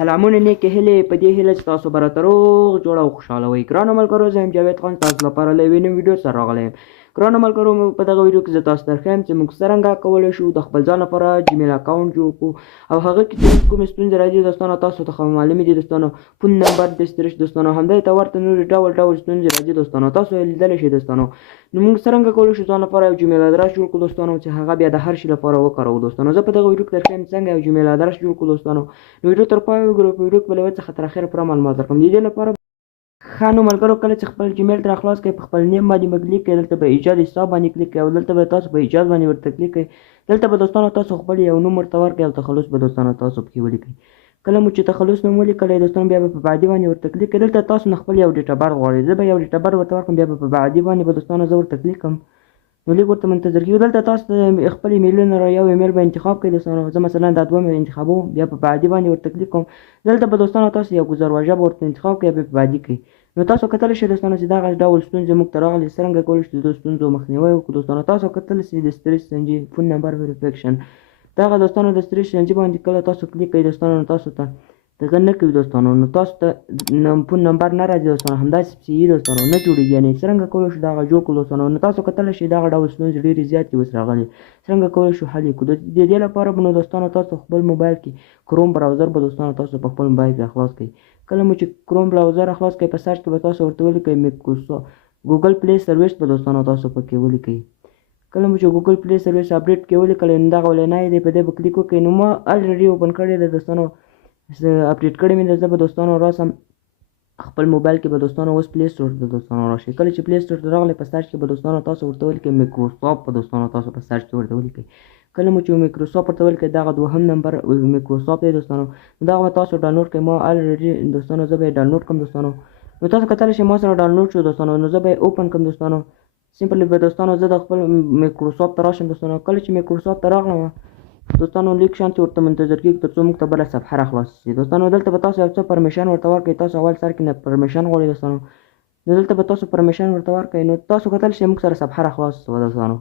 سلامونه نیکې هیلې په دې هیله چې تاسو به راته روغ جوړ او خوشحاله وئ. ګرانو ملګرو، زه یم جاوید خان، تاسو لپاره له یوې نوې ویډیو سره راغلی یم. ګرانو ملګرو، په دغه ویډیو کې زه تاسو ته ښیم چې موږ څرنګه کولی شو د خپل ځان لپاره جیمیل اکاونټ جوړ کړو او هغه کې چې کومې ستونزې راځي دوستانو، تاسو ته خو معلومې دي دوستانو. فون نمبر دسترش دوستانو، همدې ته ورته نورې ډول ستونزې راځي دوستانو، تاسو یې لیدلی شئ دوستانو. نو موږ څرنګه کولی شو ځان لپاره یو جیمیل ادرس جوړ کړو دوستانو، چې هغه بیا د هر شي لپاره وکاروو دوستانو. زه په دغه ویډیو کې درښیم څنګه یو جیمیل ادرس جوړ کړو دوستانو. نو ویډیو تر پایه وګورئ، په ویډیو کې به له څخه تر اخره پوره معلومات درکړم. د دې لپاره ښه نو ملګرو، کله چې خپل جیمیل تر خلاص کړئ، په خپل نیم باندې به کلیک کړئ، دلته به ایجاد حساب باندې کلیک کړئ او دلته به تاسو په ایجاد باندې ورته کلیک کړئ. دلته به دوستانو تاسو خپل یو نوم ورته ورکړئ او تخلص به دوستانو تاسو پکې ولیکئ. کله مو چې تخلص نوم ولیکلی دوستانو، بیا به په بعدي باندې ورته کلیک کړئ. دلته تاسو نه خپل یو ډیټ برث غواړئ، زه به یو ډیټ برث ورته ورکړم، بیا به په بعدي باندې به دوستانو زه ورته کلیک کړم. نو لږ ورته منتظر کېږو. دلته تاسو خپل ایمیلونه را یو ایمیل به انتخاب کړئ دوستانو. زه مثلا دا دوه انتخابوم، بیا په بعدي باندې ورته کلیک کوم. دلته به دوستانو تاسو یو ګزارواژه به ورته انتخاب کړئ، بیا په بعدي کړئ. نو تاسو کتلی شئ دوستانو چې دغه ډول ستونزې موږ ته راغلي، څرنګه کولی شو د دې ستونزو مخنیوی وکړو دوستانو. تاسو کتلی شئ د سټریس سنجي فون نمبر ویریفیکیشن، دغه دوستانو د سټریس سنجي باندې کله تاسو کلیک کړئ دوستانو، نو تاسو ته دغه نه کوي دوستانو، نو تاسو ته فون نمبر نه راځي دوستانو، همداسې پسې یي دوستانو، نه جوړېږي. یعنې څرنګه کولی شو دغه جوړ کړو دوستانو. نو تاسو کتلی شئ دغه ډول ستونزې ډېرې زیاتې اوس راغلي، څرنګه کولی شو حل یې کړو. د دې لپاره به نو دوستانو تاسو خپل موبایل کې کروم براوزر به دوستانو تاسو په خپل موبایل کې خلاص کړئ. کله مو چې کروم براوزر خلاص کړئ، په سرچ کې به تاسو ورته ولیکئ ګوګل پلی سروس به دوستانو تاسو پکې ولیکئ. کله مو چې ګوګل پلی سروس اپډیټ کې ولیکلی، نو دغه ولنی دی، په دې به کلیک وکړئ. نو ما الریډي اوپن کړی دی دوستانو، اپډیټ کړی مې دی. زه به دوستانو راسم خپل موبایل کې به دوستانو اوس پلی سټور ته دوستانو راشئ. کله چې پلی سټور ته راغلی، په سرچ کې به دوستانو تاسو ورته ولیکئ مایکروسافټ به دوستانو تاسو په سرچ کې ورته ولیکئ. کله مو چې مایکروسافټ ورته ولیکئ، دغه دوهم نمبر مایکروسافټ دی دوستانو. دغه به تاسو ډاونلوډ کړئ. ما الریډي دوستانو زه به یې ډاونلوډ کړم دوستانو. نو تاسو کتلی شئ ما سره ډاونلوډ شو دوستانو. نو زه به یې اوپن کړم دوستانو. سمپلی به دوستانو زه د خپل مایکروسافټ ته راشم دوستانو. کله چې مایکروسافټ ته راغلم دوستانو، لیک شانتې ورته منتظر کېږو تر څو موږ ته بله صفحه راخلاصه شي دوستانو. دلته به تاسو یو څه پرمیشن ورته ورکړئ. تاسو اول سر کې نه پرمیشن غواړئ دوستانو، نو دلته به تاسو پرمیشن ورته ورکړئ. نو تاسو کتلی شئ موږ سره صفحه راخلاصه شوه دوستانو.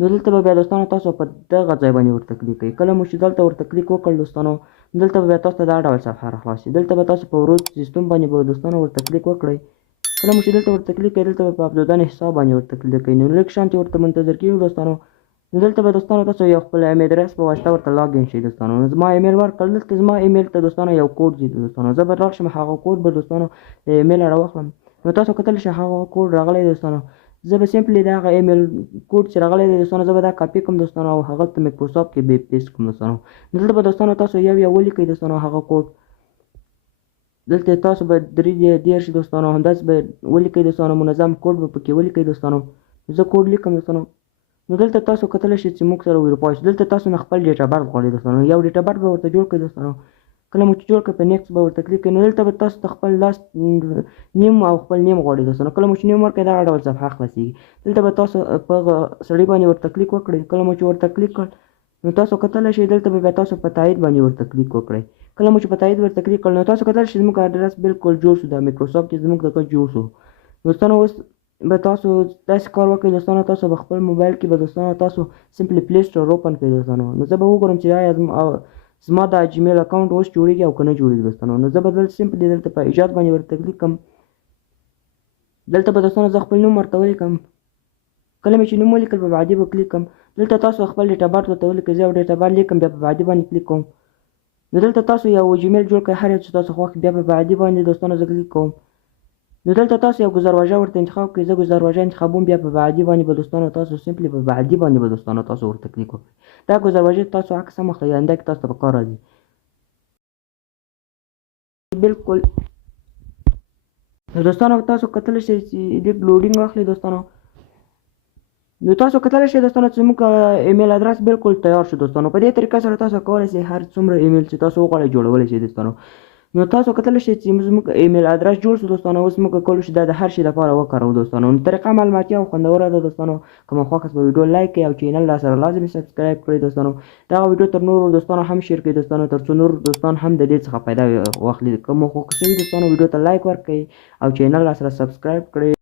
نو دلته به بیا دوستانو تاسو په دغه ځای باندې ورته کلیک کړئ. کله مو چې دلته ورته کلیک وکړ دوستانو، دلته به بیا تاسو ته دا ډول صفحه راخلاصه شي. دلته به تاسو په ورود سیسټم باندې به دوستانو ورته کلیک وکړئ. کله مو چې دلته ورته کلیک کړئ، دلته به په اپلودان حساب باندې ورته کلیک کړئ. نو لږ شانتې ورته منتظر کېږو دوستانو. نو دلته به دوستانو تاسو یو خپل ایمیل ادرس په واسطه ورته لاګ ان شئ دوستانو. نو زما ایمیل ورکړل، دلته زما ایمیل ته دوستانو یو کوډ ځي دوستانو. زه به لاړ شم هغه کوډ به دوستانو د ایمیل راواخلم. نو تاسو کتلی شئ هغه کوډ راغلی دوستانو. زه به سمپلی د هغه ایمیل کوډ چې راغلی دی دوستانو، زه به دا کاپي کړم دوستانو او هغلته مایکروسافټ کې به پیسټ کړم دوستانو. دلته به دوستانو تاسو یو ولیکئ دوستانو هغه کوډ. دلته تاسو به 3 دوستانو همداسې به ولیکئ دوستانو، منظم کوډ به پکې ولیکئ دوستانو. زه کوډ لیکم دوستانو. نو دلته تاسو کتلی شئ چې موږ سره ویریفای شو. دلته تاسو نه خپل ډیټا برث غواړئ دوستانو، یو ډیټا برث به ورته جوړ کړئ دوستانو. کله مو چې جوړ کړئ، په نیکسټ به ورته کلیک کړئ. نو دلته به تاسو ته خپل لاست نیم او خپل نیم غواړئ دوستانو. کله مو چې نیم ورکړئ، دغه ډول صفحه خلاصېږي. دلته به تاسو په هغه سړي باندې ورته کلیک وکړئ. کله مو چې ورته کلیک کړ، نو تاسو کتلی شئ دلته به بیا تاسو په تایید باندې ورته کلیک وکړئ. کله مو چې په تایید ورته کلیک کړ، نو تاسو کتلی شئ زموږ اډرس بالکل جوړ شو، د مایکروسافټ چې زموږ دغه جوړ شو دوستانو. اوس به تاسو داسې کار وکړئ دوستانو، تاسو به خپل موبایل کې به دوستانو تاسو سمپلی پلی سټور اوپن کړئ دوستانو. نو زه به وګورم چې آیا زما دا جیمیل اکاونټ اوس جوړېږي او که نه جوړېږي دوستانو. نو زه به دلته سمپلی دلته په ایجاد باندې ورته کلیک کړم. دلته به دوستانو زه خپل نوم ورته ولیکم. کله مې چې نوم ولیکل، په بعدي به کلیک کړم. دلته تاسو خپل ډیټا برث ورته ولیکئ. زه یو ډیټا برث لیکم، بیا په بعدي باندې کلیک کوم. نو دلته تاسو یو جیمیل جوړ کړئ، هر یو چې تاسو خوښ، بیا په بعدي باندې دوستانو زه کلیک کوم. نو دلته تاسو یو ګزارواژه ورته انتخاب کړئ. زه ګزارواژه انتخابوم، بیا په بعدي باندې به دوستانو تاسو سمپلی په بعدي باندې به دوستانو تاسو ورته کلیک وکړئ. دا ګزارواژه تاسو عکس هم اخلئ، آینده کې تاسو ته په کار راځي. بالکل نو دوستانو تاسو کتلی شئ چې لږ لوډینګ اخلي دوستانو. نو تاسو کتلی شئ دوستانو چې زموږ ایمیل ادرس بالکل تیار شو دوستانو. په دې طریقه سره تاسو کولی شئ هر څومره ایمیل چې تاسو وغواړئ جوړولی شئ دوستانو. نو تاسو کتلی شئ چې زموږ ایمیل ادرس جوړ شو دوستانو. اوس موږ کولی شو دا د هر شي لپاره وکاروو دوستانو. نو طریقه معلوماتي او خوندوره ده دوستانو. که مو خوښه شوه ویډیو لایک کړئ او چینل را سره لازمي سبسکرایب کړئ دوستانو. دغه ویډیو تر نورو دوستانو هم شیر کړئ دوستانو، تر څو نور دوستان هم د دې څخه فایده واخلي. که مو خوښه شوي دوستانو ویډیو ته لایک ورکړئ او چینل را سره سبسکرایب کړئ.